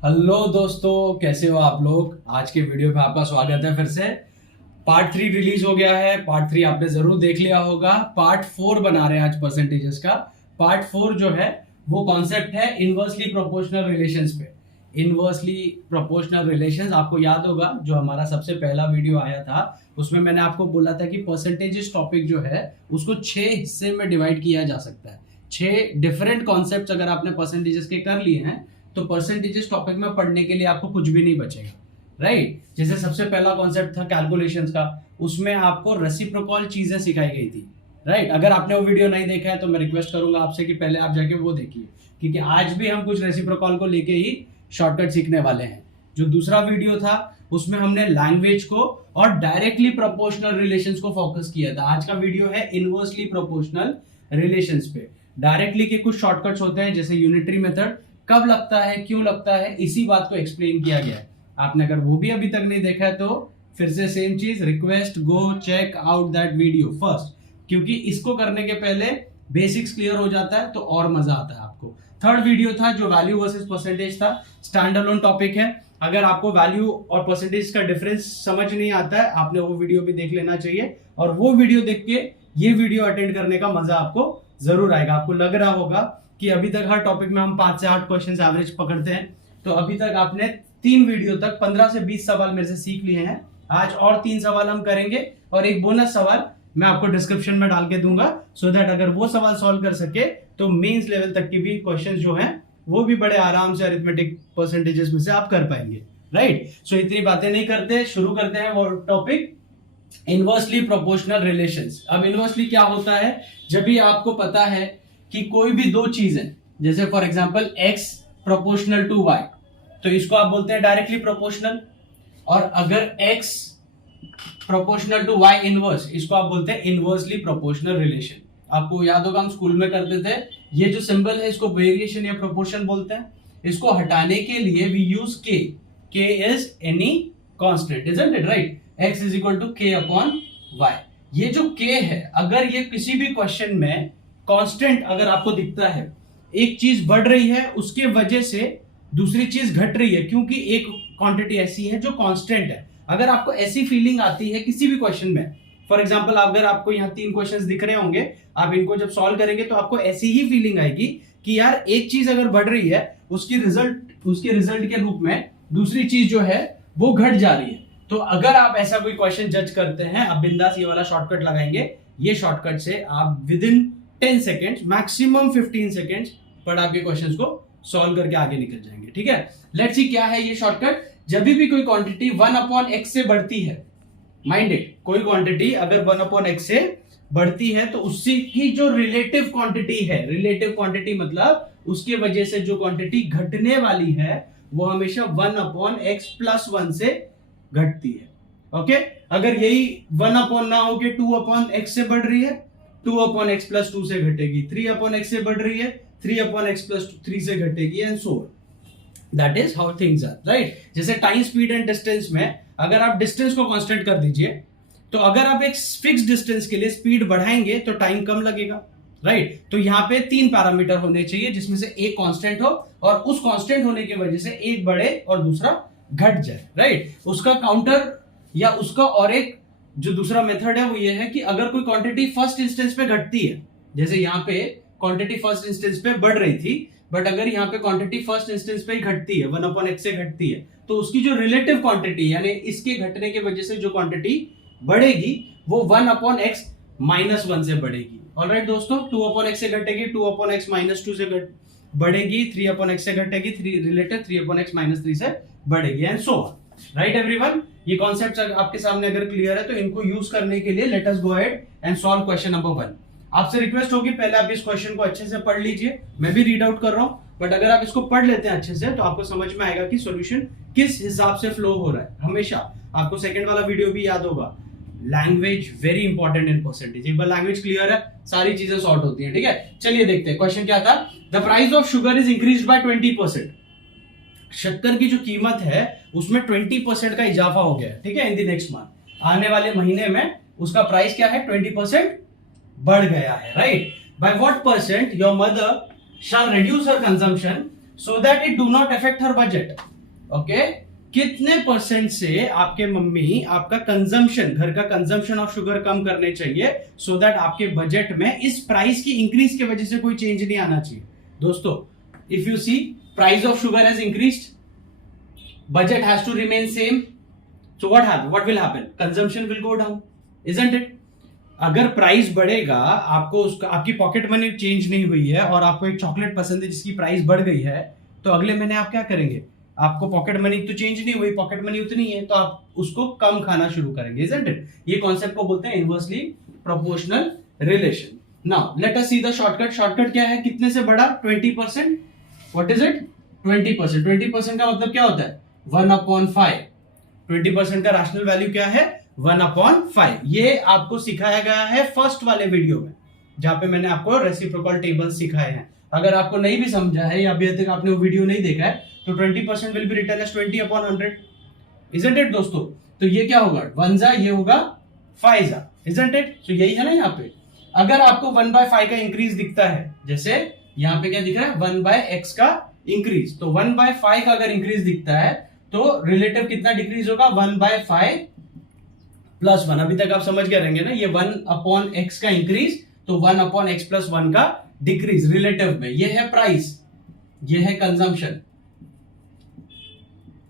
Hello दोस्तों, कैसे हो आप लोग। आज के वीडियो में आपका स्वागत है। फिर से पार्ट 3 रिलीज हो गया है। पार्ट 3 आपने जरूर देख लिया होगा। पार्ट 4 बना रहे हैं आज परसेंटेजेस का। पार्ट 4 जो है वो कॉन्सेप्ट है इनवर्सली प्रोपोर्शनल रिलेशंस पे। इनवर्सली प्रोपोर्शनल रिलेशंस आपको याद होगा, जो हमारा सबसे पहला वीडियो आया था उसमें मैंने आपको बोला था कि परसेंटेजेस टॉपिक जो है उसको 6 हिस्से में डिवाइड किया जा सकता है। 6 डिफरेंट कॉन्सेप्ट अगर आपने परसेंटेजेस के कर लिए हैं तो परसेंटेजेस टॉपिक में पढ़ने के लिए आपको कुछ भी नहीं बचेगा, राइट। जैसे सबसे पहला कॉन्सेप्ट था कैलकुलेशंस का, उसमें आपको रेसिप्रोकल चीजें सिखाई गई थी, राइट। अगर आपने वो वीडियो नहीं देखा है तो मैं रिक्वेस्ट करूंगा आपसे कि पहले आप जाके वो देखिए, क्योंकि आज भी हम कुछ रेसिप्रोकल को लेके ही शॉर्टकट सीखने वाले हैं। जो दूसरा वीडियो था उसमें हमने लैंग्वेज को और डायरेक्टली प्रोपोर्शनल रिलेशंस को फोकस किया था। आज का वीडियो है इनवर्सली प्रोपोर्शनल रिलेशंस पे। डायरेक्टली के कुछ शॉर्टकट्स होते हैं, जैसे यूनिटरी मेथड कब लगता है, क्यों लगता है, इसी बात को एक्सप्लेन किया गया है। आपने अगर वो भी अभी तक नहीं देखा है तो फिर से सेम चीज, request go check out that video first, क्योंकि इसको करने के पहले बेसिक्स क्लियर हो जाता है तो और मजा आता है आपको। थर्ड वीडियो था जो वैल्यू वर्सेस परसेंटेज था, स्टैंड अलोन टॉपिक है। अगर आपको वैल्यू और परसेंटेज का डिफरेंस समझ नहीं आता है, आपने वो वीडियो भी देख लेना चाहिए, और वो वीडियो देख के ये वीडियो अटेंड करने का मजा आपको जरूर आएगा। आपको लग रहा होगा कि अभी तक हर टॉपिक में हम 5 से 8 क्वेश्चन एवरेज पकड़ते हैं, तो अभी तक आपने 3 वीडियो तक 15 से 20 सवाल मेरे से सीख लिए हैं। आज और 3 सवाल हम करेंगे और एक बोनस सवाल मैं आपको डिस्क्रिप्शन में डाल के दूंगा, सो दैट अगर वो सवाल सॉल्व कर सके तो मेंस लेवल तक के भी क्वेश्चन जो हैं वो भी बड़े आराम से अरिथमेटिक परसेंटेजेस में से आप कर पाएंगे, राइट। सो इतनी बातें नहीं करते, शुरू करते हैं वो टॉपिक, इनवर्सली प्रोपोर्शनल रिलेशंस। अब इनवर्सली क्या होता है, जब भी आपको पता है कि कोई भी दो चीजें, जैसे for example x proportional to y, तो इसको आप बोलते हैं डायरेक्टली प्रोपोर्शनल। और अगर x proportional to y inverse, इसको आप बोलते हैं इनवर्सली प्रोपोर्शनल रिलेशन। आपको याद होगा हम स्कूल में करते थे, ये जो सिंबल है इसको वेरिएशन या प्रोपोर्शन बोलते हैं। इसको हटाने के लिए we use k is any constant, isn't it, right. x is equal to k upon y। ये जो k है, अगर ये किसी भी क्वेश्चन में कांस्टेंट अगर आपको दिखता है, एक चीज बढ़ रही है उसके वजह से दूसरी चीज घट रही है, क्योंकि एक क्वांटिटी ऐसी है जो कांस्टेंट है। अगर आपको ऐसी फीलिंग आती है किसी भी क्वेश्चन में, फॉर एग्जांपल अगर आपको यहाँ 3 क्वेश्चंस दिख रहे होंगे, आप इनको जब सॉल्व करेंगे तो आपको ऐसी ही फीलिंग आएगी कि यार एक चीज अगर बढ़ रही है उसके रिजल्ट के रूप में दूसरी चीज जो है वो घट जा रही है। तो अगर आप ऐसा कोई क्वेश्चन जज करते हैं, आप बिंदास ये वाला शॉर्टकट लगाएंगे। ये शॉर्टकट से आप with in 10 seconds, maximum 15 seconds पर आपके क्वेश्चंस को सॉल्व करके आगे निकल जाएंगे, ठीक है। लेट्स सी क्या है ये शॉर्टकट। जब भी कोई क्वांटिटी 1 अपॉन x से बढ़ती है, माइंड इट, कोई क्वांटिटी अगर 1 अपॉन x से बढ़ती है तो उससे की जो रिलेटिव क्वांटिटी है, रिलेटिव क्वांटिटी मतलब उसके वजह से जो क्वांटिटी घटने वाली है वो हमेशा 1 अपॉन x प्लस 1 से घटती है, ओके। अगर यही 1 अपॉन ना हो के 2 अपॉन x से बढ़ रही है, 2 अपॉन एक्स प्लस 2 से घटेगी, 3 अपॉन एक्स से बढ़ रही है, 3 अपॉन एक्स प्लस 3 से घटेगी, and so on. That is how things are, right. जैसे टाइम, स्पीड एंड डिस्टेंस में अगर आप डिस्टेंस को कांस्टेंट कर दीजिए, तो अगर आप एक फिक्स डिस्टेंस के लिए स्पीड बढ़ाएंगे तो टाइम कम लगेगा, राइट। तो यहाँ पे 3 पैरामीटर होने चाहिए, जिसमें से एक कांस्टेंट हो और उस कांस्टेंट होने की वजह से एक बढ़े और दूसरा घट जाए, राइट। उसका काउंटर या उसका और एक जो दूसरा मेथड है वो ये है कि अगर कोई क्वांटिटी फर्स्ट इंस्टेंस पे घटती है, जैसे यहाँ पे क्वांटिटी फर्स्ट इंस्टेंस पे बढ़ रही थी, बट अगर यहाँ पे क्वांटिटी फर्स्ट इंस्टेंस पे ही घटती है, 1 अपॉन x से घटती है, तो उसकी जो रिलेटिव क्वांटिटी यानी इसके घटने की वजह से जो क्वांटिटी बढ़ेगी वो 1 अपॉन x माइनस 1 से बढ़ेगी। ऑलराइट दोस्तों, 2 अपॉन x से घटेगी, 2 अपॉन x माइनस 2 से बढ़ेगी, 3 अपॉन x से घटेगी, 3 रिलेटेड 3 अपॉन x माइनस 3 से बढ़ेगी, and so on, right everyone. ये कॉन्सेप्ट्स आपके सामने अगर क्लियर है तो इनको यूज करने के लिए let us go ahead and solve question number 1। आपसे रिक्वेस्ट होगी पहले आप इस क्वेश्चन को अच्छे से पढ़ लीजिए, मैं भी रीड आउट कर रहा हूं, बट अगर आप इसको पढ़ लेते हैं अच्छे से तो आपको समझ में आएगा कि सॉल्यूशन किस हिसाब से फ्लो हो रहा है। हमेशा आपको सेकंड वाला वीडियो भी याद होगा, language very important in percentage. एक बार लैंग्वेज क्लियर है सारी चीजें सॉर्ट होती हैं, ठीक है। चलिए देखते हैं क्वेश्चन क्या था। The price of sugar is increased by 20%। शक्कर की जो कीमत है उसमें 20% का इजाफा हो गया है, ठीक है, इन द नेक्स्ट मंथ, आने वाले महीने में उसका प्राइस क्या है, 20% बढ़ गया है, right. By what percent your mother shall reduce her consumption so that it do not affect her budget. Okay, कितने परसेंट से आपके मम्मी आपका कंजम्पशन, घर का कंजम्पशन ऑफ शुगर कम करने चाहिए सो दैट आपके बजट में इस प्राइस की इंक्रीज की वजह से कोई चेंज नहीं आना चाहिए। दोस्तों, if you see price of sugar has increased, budget has to remain same, so what will happen, consumption will go down, isn't it? अगर प्राइस बढ़ेगा, आपको उसका, आपकी पॉकेट मनी चेंज नहीं हुई है और आपको एक चॉकलेट पसंद है जिसकी प्राइस बढ़ गई है, तो अगले महीने आप क्या करेंगे? आपको पॉकेट मनी तो चेंज नहीं हुई, पॉकेट मनी उतनी है, तो आप उसको कम खाना शुरू करेंगे, isn't it? ये कॉन्सेप्ट को बोलते हैं inversely proportional relation. Now let us see the shortcut. Shortcut क्या है? कितने से बढ़ा? 20%। What is it? 20%। 20% का मतलब क्या होता है? 1/5। 20% का रैशनल वैल्यू क्या है? 1/5। ये आपको सिखाया गया है फर्स्ट वाले वीडियो में, जहां पे मैंने आपको रेसिप्रोकल टेबल सिखाए हैं। अगर आपको नहीं भी समझा है या अभी तक आपने वो वीडियो नहीं देखा है, तो 20% will be written as 20/100, isn't it दोस्तों? तो ये क्या होगा? 1 जा, ये होगा 5 जा, इजंट इट? तो यही है ना यहाँ पे। अगर आपको 1/5 का इंक्रीज दिखता है, जैसे यहाँ पे क्या दिख रहा है? 1/x का इंक्रीज, तो 1/5 का अगर इंक्रीज दिखता है तो रिलेटिव कितना डिक्रीज होगा? 1/5 प्लस 1। अभी तक आप समझ गए रहेंगे ना, ये 1/x का इंक्रीज, तो 1/x प्लस 1 का डिक्रीज रिलेटिव में। ये है प्राइस, ये है consumption.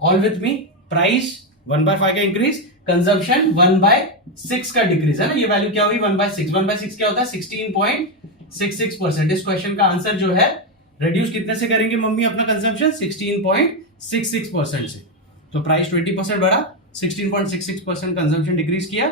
All with me? Price 1/5 का इंक्रीज, कंजम्पशन 1/6 का डिक्रीज, है ना? ये वैल्यू क्या हुई? 1/6। 1/6 क्या होता है? 16.66%। इस क्वेश्चन का आंसर जो है, रिड्यूस कितने से करेंगे मम्मी अपना कंजम्पशन? 16.66% से। तो प्राइस 20% बढ़ा, 16.66% कंजम्पशन डिक्रीज किया,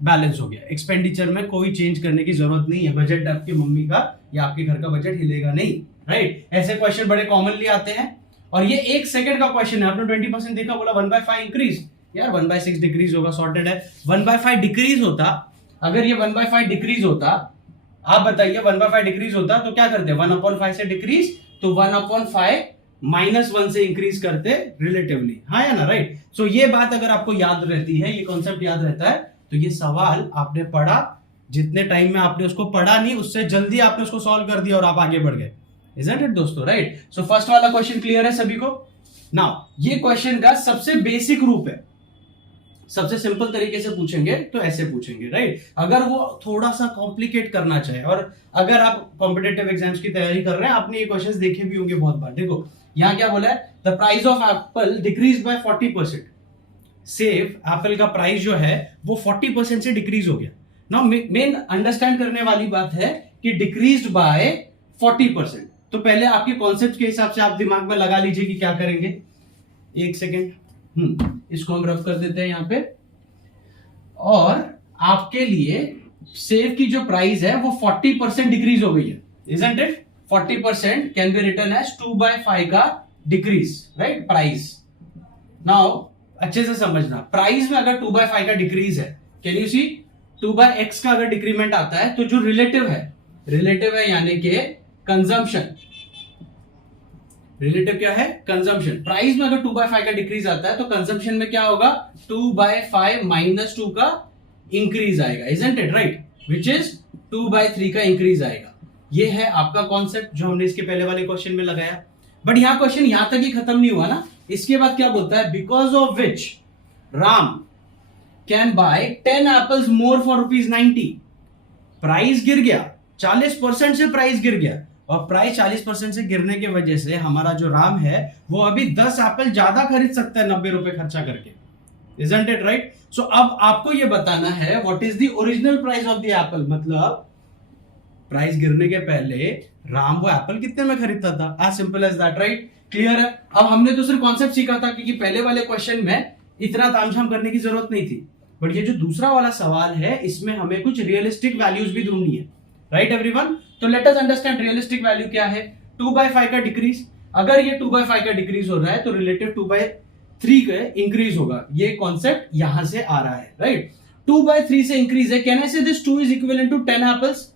बैलेंस हो गया। एक्सपेंडिचर में कोई चेंज करने की जरूरत नहीं है। बजट आपकी मम्मी का या आपके घर का बजट हिलेगा नहीं, राइट? ऐसे क्वेश्चन बड़े कॉमनली आते हैं, और ये 1 सेकंड का क्वेश्चन है। आपने 20% देखा, बोला 1/5 इंक्रीज, यार 1/6 डिक्रीज होगा, सॉर्टेड है। 1/5 डिक्रीज होता, अगर ये 1/5 डिक्रीज होता, आप बताइए 1/5 डिक्रीज होता तो क्या करते? 1/5 से डिक्रीज, तो 1/5 -1 से इंक्रीज करते रिलेटिवली, हाँ या ना, राइट? सो ये बात अगर आपको याद रहती है, ये कॉन्सेप्ट याद रहता है, तो ये सवाल आपने पढ़ा, जितने टाइम में आपने उसको पढ़ा नहीं, उससे जल्दी आपने उसको सॉल्व कर दिया और आप आगे बढ़ गए, इजंट इट दोस्तों? राइट? सो फर्स्ट वाला क्वेश्चन क्लियर है सभी को? नाउ ये क्वेश्चन का सबसे बेसिक रूप है, सबसे सिंपल तरीके से पूछेंगे तो ऐसे पूछेंगे, राइट? अगर वो थोड़ा सा कॉम्प्लिकेट करना चाहे, और अगर आप कॉम्पिटेटिव एग्जाम्स की तैयारी कर रहे हैं, आपने ये क्वेश्चंस देखे भी होंगे बहुत बार। देखो यहां क्या बोला है? The price of Apple decrease by 40%। Safe Apple का प्राइस जो है वो 40% से डिक्रीज हो गया। नाउ मेन अंडरस्टैंड करने वाली बात है कि डिक्रीज्ड बाय 40%। तो पहले आपके कॉन्सेप्ट के हिसाब से आप दिमाग में लगा लीजिए कि क्या करेंगे। एक सेकेंड, इसको हम रफ कर देते हैं यहां पे। और आपके लिए सेव की जो प्राइस है वो 40% डिक्रीज हो गई है, isn't it? 40% can be written as 2/5 का डिक्रीज, राइट? प्राइस। नाउ अच्छे से समझना, प्राइस में अगर 2/5 का डिक्रीज है, कैन यू सी? 2/x का अगर डिक्रीमेंट आता है, तो जो रिलेटिव है यानी कि कंजम्पशन, रिलेटिव क्या है? कंजम्पशन। प्राइस में अगर 2/5 का डिक्रीज आता है, तो कंजम्पशन में क्या होगा? 2/5 -2 का इंक्रीज आएगा, isn't it? Right? Which is 2/3 का इंक्रीज आएगा। ये है आपका कॉन्सेप्ट जो हमने इसके पहले वाले क्वेश्चन में लगाया। बट यहां क्वेश्चन यहां तक ही खत्म नहीं हुआ ना, इसके बाद क्या बोलता है? Because of which Ram can buy 10 apples more for ₹90। Price गिर गया, 40% से प्राइस गिर गया, और प्राइस 40% से गिरने की वजह से हमारा जो राम है वो अभी 10 एप्पल ज्यादा खरीद सकता है 90 रुपए खर्चा करके, इजंट इट? राइट? सो अब आपको ये बताना है what is the original price of the Apple. मतलब प्राइस गिरने के पहले राम वो एप्पल कितने में खरीदता था, as simple as that, right? Clear है? अब हमने तो सिर्फ कॉन्सेप्ट सीखा था, क्योंकि पहले वाले क्वेश्चन में इतना तामझाम करने की जरूरत नहीं थी। बट ये जो दूसरा वाला सवाल है, इसमें हमें कुछ रियलिस्टिक वैल्यूज भी ढूंढनी है, राइट एवरीवन? तो let us understand realistic value क्या है। 2/5 का डिक्रीज, अगर ये 2/5 का डिक्रीज हो रहा है, तो रिलेटिव 2/3 का इंक्रीज होगा। ये कॉन्सेप्ट यहां से आ रहा है, राइट? 2/3 से इंक्रीज है, can I say this 2 is equivalent to 10 apples?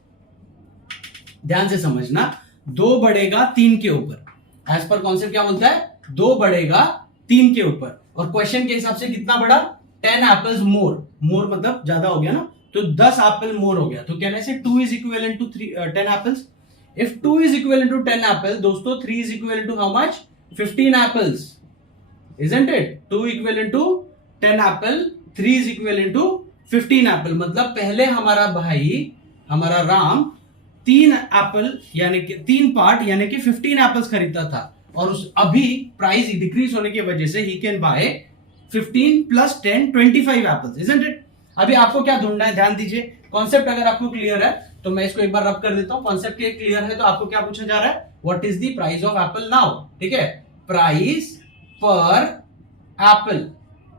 ध्यान से समझना, 2 बढ़ेगा 3 के ऊपर, एज पर कॉन्सेप्ट क्या बोलता है? 2 बढ़ेगा 3 के ऊपर, और क्वेश्चन के हिसाब से कितना बढ़ा? 10 एप्पल्स मोर। मोर मतलब ज्यादा हो गया ना, तो 10 एप्पल मोर हो गया। तो can I say 2 is equivalent to 10 apples? If 2 is equivalent to 10 apple, दोस्तों 3 is equivalent to how much? 15 apples, isn't it? 2 equivalent to 10 apple, 3 is equivalent to 15 apple. मतलब पहले हमारा भाई, हमारा राम 3 एप्पल यानी कि 3 पार्ट यानी कि 15 एप्पल्स खरीदता था, और उस अभी प्राइस डिक्रीज होने की वजह से he can buy 15 plus 10 25 apples, isn't it? अभी आपको क्या ढूंढना है, ध्यान दीजिए. कॉन्सेप्ट अगर आपको क्लियर है तो मैं इसको एक बार रब कर देता हूं. कॉन्सेप्ट क्लियर है तो आपको क्या पूछा जा रहा है, what is the price of Apple now. ठीक है, प्राइस पर एप्पल.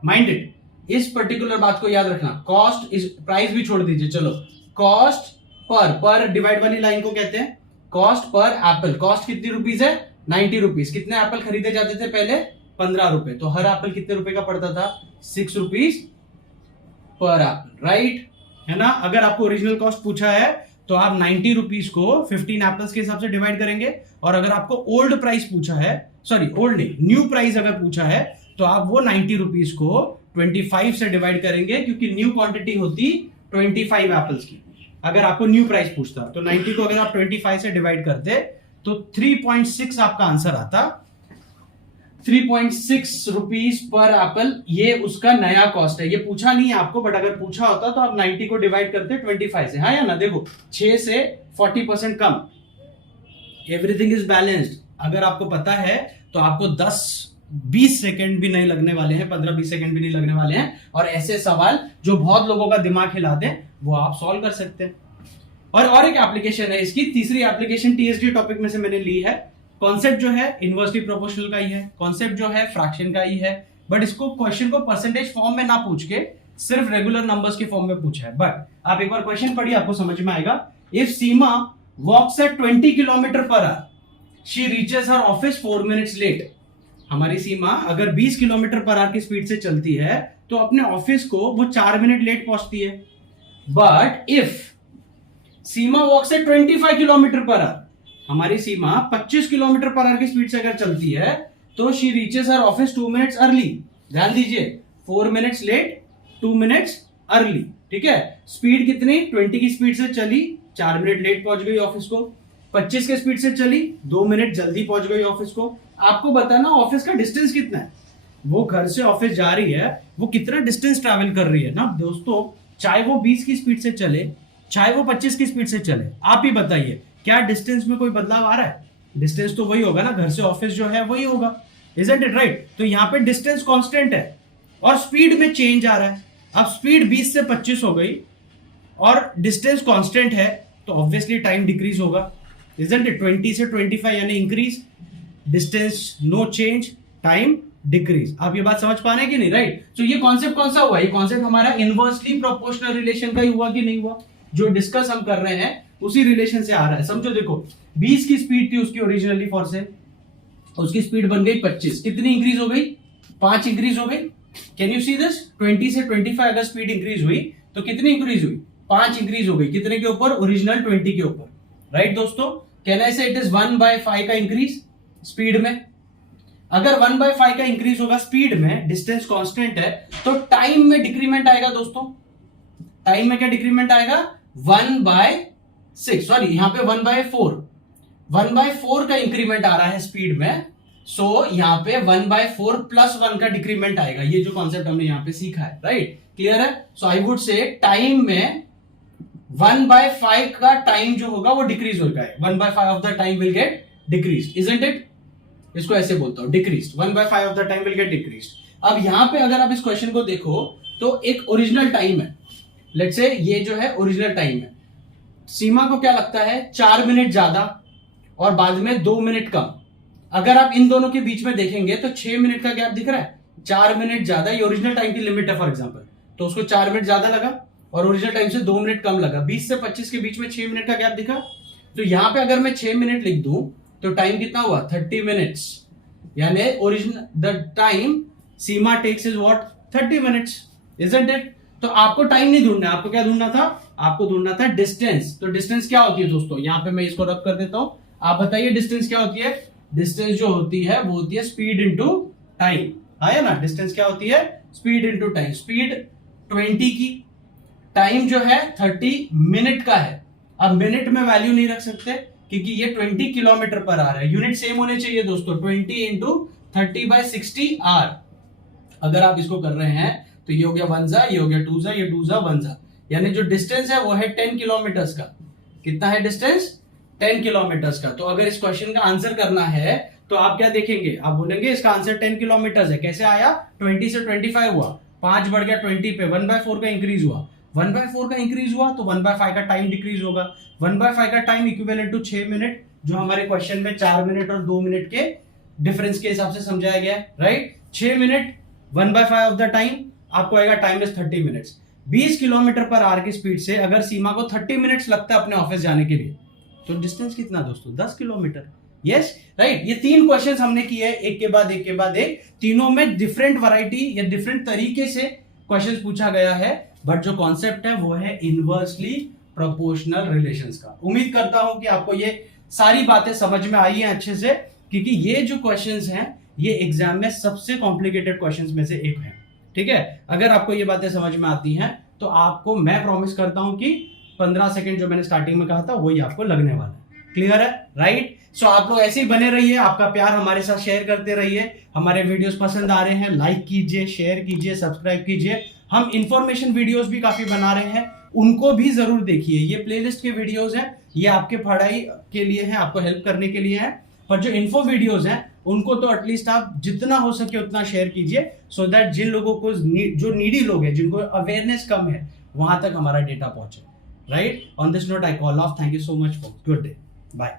माइंड इट, इस पर्टिकुलर बात को याद रखना. कॉस्ट इस प्राइस भी छोड़ दीजिए, चलो कॉस्ट पर डिवाइड वाली लाइन को कहते हैं कॉस्ट पर एप्पल. कॉस्ट कितनी रुपीस है, 90 रुपीस. कितने एप्पल खरीदे जाते थे पहले, 15 रुपए. तो हर एप्पल कितने रुपए का पड़ता था, 6 रुपीस पर एप्पल, राइट है ना. अगर आपको ओरिजिनल कॉस्ट पूछा है तो आप 90 रुपीस को 15 एप्पल्स के हिसाब से डिवाइड करेंगे, और अगर आपको ओल्ड प्राइस पूछा है, सॉरी ओल्ड नहीं, न्यू प्राइस अगर पूछा है तो आप वो 90 रुपीस को 25 से डिवाइड करेंगे, क्योंकि न्यू क्वांटिटी होती 25 एप्पल्स की. अगर आपको न्यू प्राइस पूछता तो 90 को अगर आप 25 से डिवाइड करते तो 3.6 आपका आंसर आता. 3.6 रुपीस पर एप्पल, ये उसका नया कॉस्ट है. ये पूछा नहीं है आपको, बट अगर पूछा होता तो आप 90 को डिवाइड करते 25 से. हाँ या ना, देखो 6 से 40% कम. Everything is balanced. अगर आपको पता है तो आपको 10-20 सेकंड भी नहीं लगने वाले हैं, 15-20 सेकंड भी नहीं लगने वाले हैं, और ऐसे सवाल जो बहुत लोगों का दिमाग हिलाते हैं वो आप सॉल्व कर सकते हैं. और एक एप्लीकेशन है इसकी, तीसरी एप्लीकेशन टीएसडी टॉपिक में से मैंने ली है. कॉन्सेप्ट जो है इनवर्सली प्रोपोर्शनल का ही है, कॉन्सेप्ट जो है फ्रैक्शन का ही है, बट इसको क्वेश्चन को परसेंटेज फॉर्म में ना पूछ के सिर्फ रेगुलर नंबर्स के फॉर्म में पूछा है. बट आप एक बार क्वेश्चन पढ़िए, आपको समझ में आएगा. If Seema walks at 20 kilometre per hour, she reaches her office 4 minutes late. हमारी सीमा अगर 20 किलोमीटर पर आवर की स्पीड से चलती है तो अपने ऑफिस को वो 4 मिनट लेट पहुंचती है. But if Seema walks at 25 kilometre per hour, हमारी सीमा 25 किलोमीटर पर आवर की स्पीड से अगर चलती है तो she reaches her office 2 minutes early. ध्यान दीजिए, 4 मिनट्स लेट, 2 मिनट्स अर्ली. ठीक है, स्पीड कितनी, 20 की स्पीड से चली, 4 मिनट लेट पहुंच गई ऑफिस को. 25 के स्पीड से चली, 2 मिनट जल्दी पहुंच गई ऑफिस को. आपको बताना ऑफिस का डिस्टेंस कितना है, वो घर से ऑफिस जा रही है, वो कितना डिस्टेंस ट्रैवल कर रही है ना दोस्तों. चाहे वो 20 की स्पीड से चले, चाहे वो 25 की स्पीड से चले, आप ही बताइए क्या डिस्टेंस में कोई बदलाव आ रहा है. डिस्टेंस तो वही होगा ना, घर से ऑफिस जो है वही होगा, इजंट इट राइट. तो यहाँ पे डिस्टेंस कांस्टेंट है और स्पीड में चेंज आ रहा है. अब स्पीड 20 से 25 हो गई और डिस्टेंस कांस्टेंट है तो ऑब्वियसली टाइम डिक्रीज होगा, इजंट इट. 20 से 25 यानी increase, distance no change, time decrease. आप ये बात समझ पा रहे हैं कि नहीं, राइट. तो ये कॉन्सेप्ट कौन सा हुआ, ये कॉन्सेप्ट हमारा इनवर्सली प्रोपोर्शनल रिलेशन का ही हुआ कि नहीं हुआ. जो डिस्कस हम कर रहे हैं उसी रिलेशन से आ रहा है. समझो, देखो 20 की स्पीड थी उसकी ओरिजिनली फॉर से, उसकी स्पीड बन गई 25. कितनी इंक्रीज हो गई, 5 इंक्रीज हो गई. कैन यू सी दिस, 20 से 25 अगर स्पीड इंक्रीज हुई तो कितनी इंक्रीज हुई, 5 इंक्रीज हो गई. कितने के ऊपर, ओरिजिनल 20 के ऊपर, राइट दोस्तों. कैन आई से इट इज 1/5 का इंक्रीज स्पीड में. अगर 1/5 का इंक्रीज होगा स्पीड में, डिस्टेंस कांस्टेंट है, तो टाइम में डिक्रीमेंट आएगा दोस्तों. टाइम में क्या डिक्रीमेंट आएगा, 1/6, सॉरी यहां पे 1/4. 1/4 का इंक्रीमेंट आ रहा है स्पीड में, सो यहां पे 1/4 + 1 का डिक्रीमेंट आएगा. ये जो कॉन्सेप्ट हमने यहां पे सीखा है, राइट, क्लियर है. सो आई वुड से टाइम में 1/5 का टाइम जो होगा वो डिक्रीज होगा. 1/5 of the time will get decreased, isn't it. इसको ऐसे बोलता हूं, decreased. 1/5 of the time will get decreased. अब यहां पे अगर आप इस क्वेश्चन को देखो तो एक ओरिजिनल टाइम है, लेट्स से ये जो है ओरिजिनल टाइम है. सीमा को क्या लगता है, 4 मिनट ज्यादा और बाद में 2 मिनट कम. अगर आप इन दोनों के बीच में देखेंगे तो 6 मिनट का गैप दिख रहा है. 4 मिनट ज्यादा, ये ओरिजिनल टाइम की लिमिट है फॉर एग्जांपल, तो उसको 4 मिनट ज्यादा लगा और ओरिजिनल टाइम से 2 मिनट कम लगा. 20 से 25 के बीच में 6 मिनट का गैप दिखा. तो यहां पे अगर मैं 6 मिनट लिख दूं तो टाइम कितना हुआ, 30 मिनट्स. यानी original the time Seema takes is what, 30 minutes, isn't it. तो आपको टाइम नहीं ढूंढना, आपको क्या ढूंढना था, आपको ढूंढना था डिस्टेंस. तो डिस्टेंस क्या होती है दोस्तों, यहां पे मैं इसको रब कर देता हूं. आप बताइए डिस्टेंस क्या होती है. डिस्टेंस जो होती है वो होती है स्पीड इनटू टाइम. है ना, डिस्टेंस क्या होती है, स्पीड इनटू टाइम. स्पीड 20 की, टाइम जो है 30 मिनट का है. अब मिनट में वैल्यू नहीं रख सकते क्योंकि ये 20 किलोमीटर पर आ रहा है. यूनिट सेम होने चाहिए दोस्तों, 20 × 30/60 आर. अगर आप इसको कर रहे हैं तो ये हो गया 1 जा, ये हो गया 2 जा, ये 2 जा 1 जा, यानी जो डिस्टेंस है वो है 10 किलोमीटर का। कितना है डिस्टेंस? 10 किलोमीटर का। तो अगर इस क्वेश्चन का आंसर करना है तो आप क्या देखेंगे, आप बोलेंगे इसका आंसर 10 किलोमीटर है। कैसे आया? 20 से 25 हुआ, 5 बढ़ गया 20 पे, 1/4 का इंक्रीज हुआ, 1/4 का इंक्रीज हुआ तो 1/5 का टाइम डिक्रीज होगा। 1/5 का टाइम इक्विवेलेंट टू 6 मिनट, जो हमारे क्वेश्चन में 4 मिनट और 2 मिनट के डिफरेंस के हिसाब से समझाया गया है, right. 6 minute 1/5 of the time, आपको आएगा time is 30 minutes. 20 kilometre per hour की स्पीड से अगर सीमा को 30 मिनट्स लगता है अपने ऑफिस जाने के लिए, तो डिस्टेंस कितना दोस्तों? 10 किलोमीटर। Yes, right. ये 3 क्वेश्चंस हमने किए, एक के बाद एक के बाद एक, तीनों में डिफरेंट वैरायटी या डिफरेंट तरीके से क्वेश्चंस पूछा गया है, बट जो कॉन्सेप्ट है वो है इनवर्सली प्रोपोर्शनल रिलेशंस का। उम्मीद करता हूं कि आपको ये सारी बातें समझ में आई हैं अच्छे से, क्योंकि ये जो क्वेश्चंस हैं ये एग्जाम में सबसे कॉम्प्लिकेटेड क्वेश्चंस में से एक है। ठीक है, अगर आपको ये बातें समझ में आती हैं तो आपको मैं प्रॉमिस करता हूं कि 15 सेकंड जो मैंने स्टार्टिंग में कहा था वही आपको लगने वाला है। क्लियर है, राइट। सो आप लोग ऐसे ही बने रहिए, आपका प्यार हमारे साथ शेयर करते रहिए। हमारे वीडियोस पसंद आ रहे हैं, लाइक कीजिए, शेयर कीजिए, सब्सक्राइब कीजिए। हम इंफॉर्मेशन वीडियोस भी काफी बना रहे हैं, उनको भी जरूर देखिए। ये प्लेलिस्ट के वीडियोस हैं, ये आपके पढ़ाई के लिए है, आपको हेल्प करने के लिए है। पर जो इन्फो वीडियोस हैं उनको तो एटलीस्ट आप जितना हो सके उतना शेयर कीजिए, सो दैट जिन लोगों को जो नीडी लोग हैं, जिनको अवेयरनेस कम है, वहां तक हमारा डेटा पहुंचे, right. On this note I call off. Thank you so much for good day, bye.